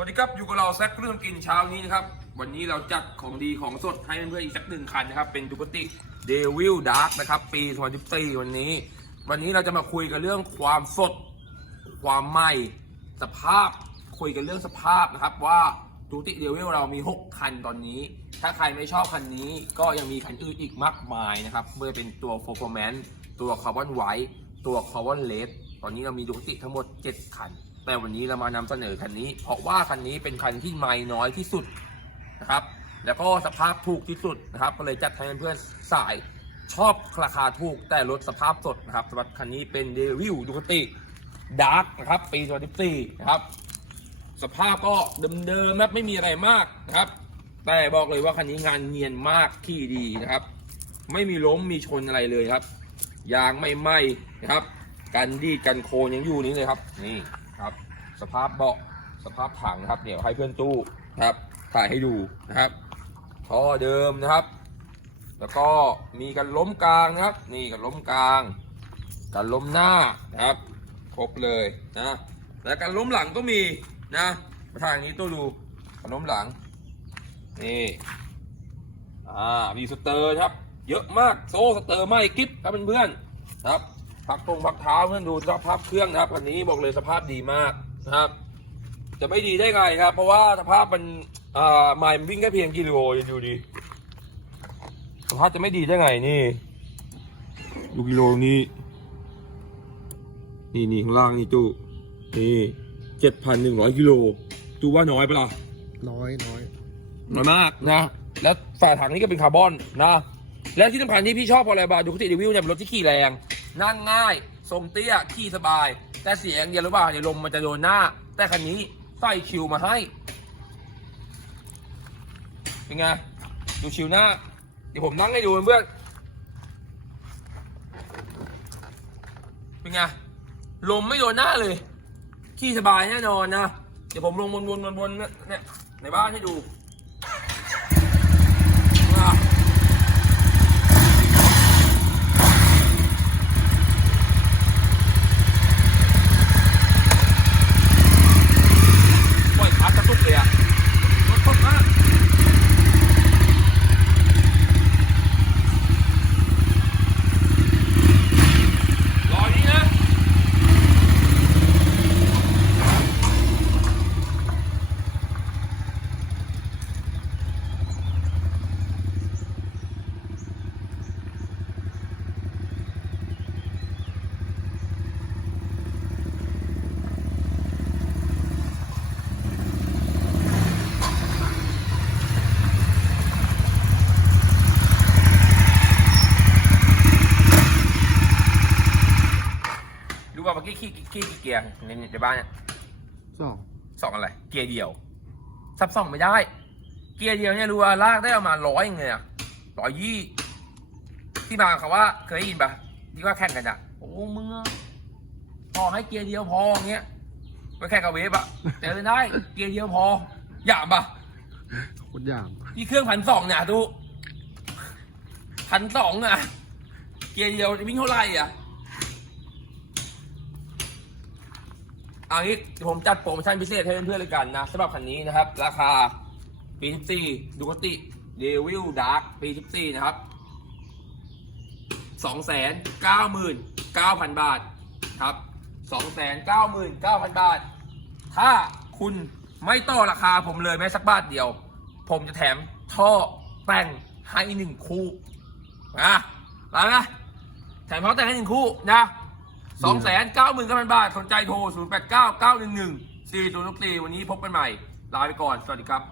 สวัสดีครับอยู่กับเราแซคเรื่องกินเช้านี้นะครับ วันนี้เราจัดของดีของสดให้เพื่อนๆอีกสักหนึ่งคันนะครับ เป็นดูกติเดวิลดาร์กนะครับ ปี2014วันนี้ วันนี้เราจะมาคุยกันเรื่องความสด ความใหม่ สภาพคุยกันเรื่องสภาพนะครับ ว่าดูติเดวิลเรามี 6 คันตอนนี้ ถ้าใครไม่ชอบคันนี้ก็ยังมีคันอื่นอีกมากมายนะครับเมื่อเป็นตัว p e r f o r m a n c e ตัวคาร์บอนไวท์ตัวคาร์บอนเลสตอนนี้เรามีดูติทั้งหมด 7 คัน แต่วันนี้เรามานำเสนอคันนี้ เพราะว่าคันนี้เป็นคันที่ไม่น้อยที่สุดนะครับ แล้วก็สภาพถูกที่สุดนะครับ ก็เลยจัดให้เพื่อนๆสายชอบราคาถูกแต่ลดสภาพสดนะครับสำหรับคันนี้เป็นเดวิลดูคติดาร์กนะครับ ปี2014นะครับ สภาพก็เดิมๆนะไม่มีอะไรมากนะครับ แต่บอกเลยว่าคันนี้งานเนียนมากขี่ดีนะครับ ไม่มีล้มมีชนอะไรเลยครับ ยางไม่ไหม้นะครับ กันดีกันโคลนยังอยู่นี้เลยครับ นี่ ครับ สภาพเบาะสภาพถังนะครับ เดี๋ยวให้เพื่อนตู้ครับถ่ายให้ดูนะครับท่อเดิมนะครับ แล้วก็มีกันล้มกลางนะครับ นี่กันล้มกลาง กันล้มหน้านะครับ ครบเลยนะแล้วกันล้มหลังก็มีนะมาทางนี้ตู้ดูกันล้มหลังนี่อ่ามีสเตอร์ครับ เยอะมากโซ่สเตอร์ไม่กิ๊บครับเพื่อนๆครับ พักตรงพักเท้าเพื่อนดูสภาพเครื่องนะครับคันนี้บอกเลยสภาพดีมากนะครับ จะไม่ดีได้ไงครับ เพราะว่าสภาพมันอ่าไมล์มันวิ่งแค่เพียงกิโลดูดิสภาพจะไม่ดีได้ไงนี่ดูกิโลนี้นี่นี่ข้างล่างนี่จูนี่เจ็ดพันหนึ่งร้อยกิโลจูว่าน้อยปะล่ะน้อยน้อยน้อยมากนะ แล้วฝาถังนี่ก็เป็นคาร์บอนนะ และที่สำคัญที่พี่ชอบเพราะอะไรบ้างดูคติรีวิวเนี่ยเป็นรถที่ขี่แรง นั่งง่าย ทรงเตี้ย ขี่สบาย แต่เสียงเดียวหรือเปล่าเดี๋ยวลมมันจะโดนหน้า แต่คันนี้ใส่ชิวมาให้ เป็นไง ดูชิวหน้า เดี๋ยวผมนั่งให้ดูเพื่อนเป็นไง ลมไม่โดนหน้าเลย ขี่สบายแน่นอนนะ เดี๋ยวผมลงวนๆวนๆเนี่ยในบ้านให้ดูอะปล่อยคัดกระตุกเลยอะรถสดมาก รอนี้นะ รู้ป่ะเมื่อกี้ขี้ขี้กี่เกียร์ในในบ้านเนี่ยสองสองอะไร เกียร์เดียวซับสองไม่ได้ เกียร์เดียวเนี่ยรู้ว่าลากได้ประมาณร้อยเองเลยอะร้อยยี่ที่มาเขาว่าเคยได้ยินปะที่ว่าแข่งกันอะโอ้มึงอะพอให้เกียร์เดียวพออย่างเงี้ยไปแข่งกับเวฟอะแต่เล่นได้เกียร์เดียวพอหยามปะคนยามที่เครื่องพันสองเนี่ยดูพันสองอะเกียร์เดียวจะวิ่งเท่าไหร่อะ อางี้ผมจัดโปรโมชั่นพิเศษให้เพื่อนๆเลยกันนะสำหรับคันนี้นะครับ ราคาปี 14ดูกติเดวิลดาร์กปี 14 นะครับ 299,000 บาทครับ 299,000 บาท ถ้าคุณไม่ต่อราคาผมเลยแม้สักบาทเดียว ผมจะแถมท่อแต่งให้หนึ่งคู่นะร้านนะแถมท่อแต่งให้หนึ่งคู่นะ สองแสนเก้าหมื่นเก้าพันบาท สนใจโทรศูนย์แปดเก้าเก้าหนึ่งหนึ่งสี่ศูนย์สี่วันนี้พบกันใหม่ ลาไปก่อน สวัสดีครับ